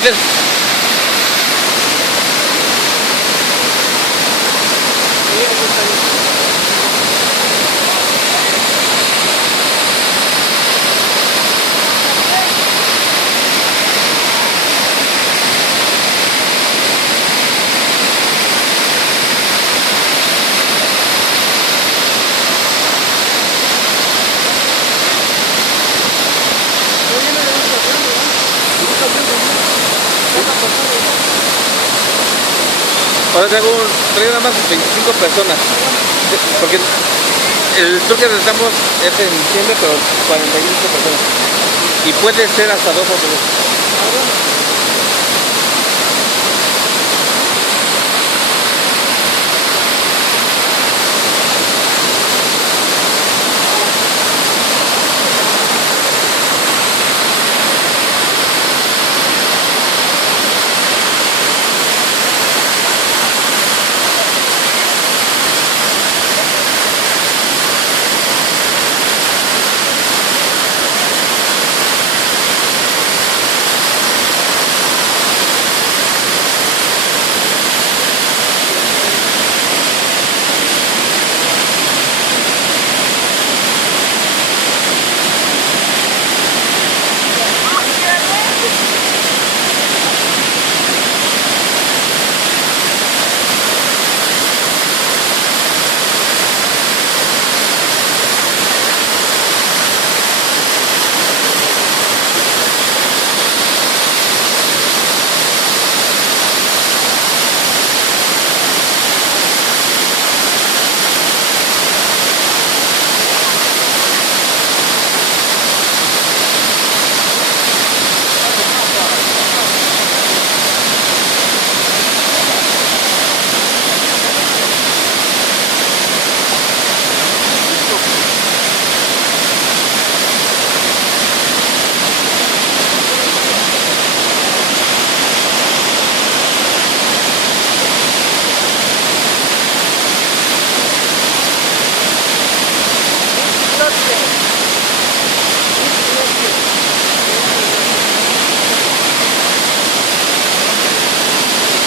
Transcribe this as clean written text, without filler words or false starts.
puede hacer. Ahora traigo nada más 25 personas. Porque el tour que necesitamos es en diciembre, pero 45 personas. Y puede ser hasta 2 o 3.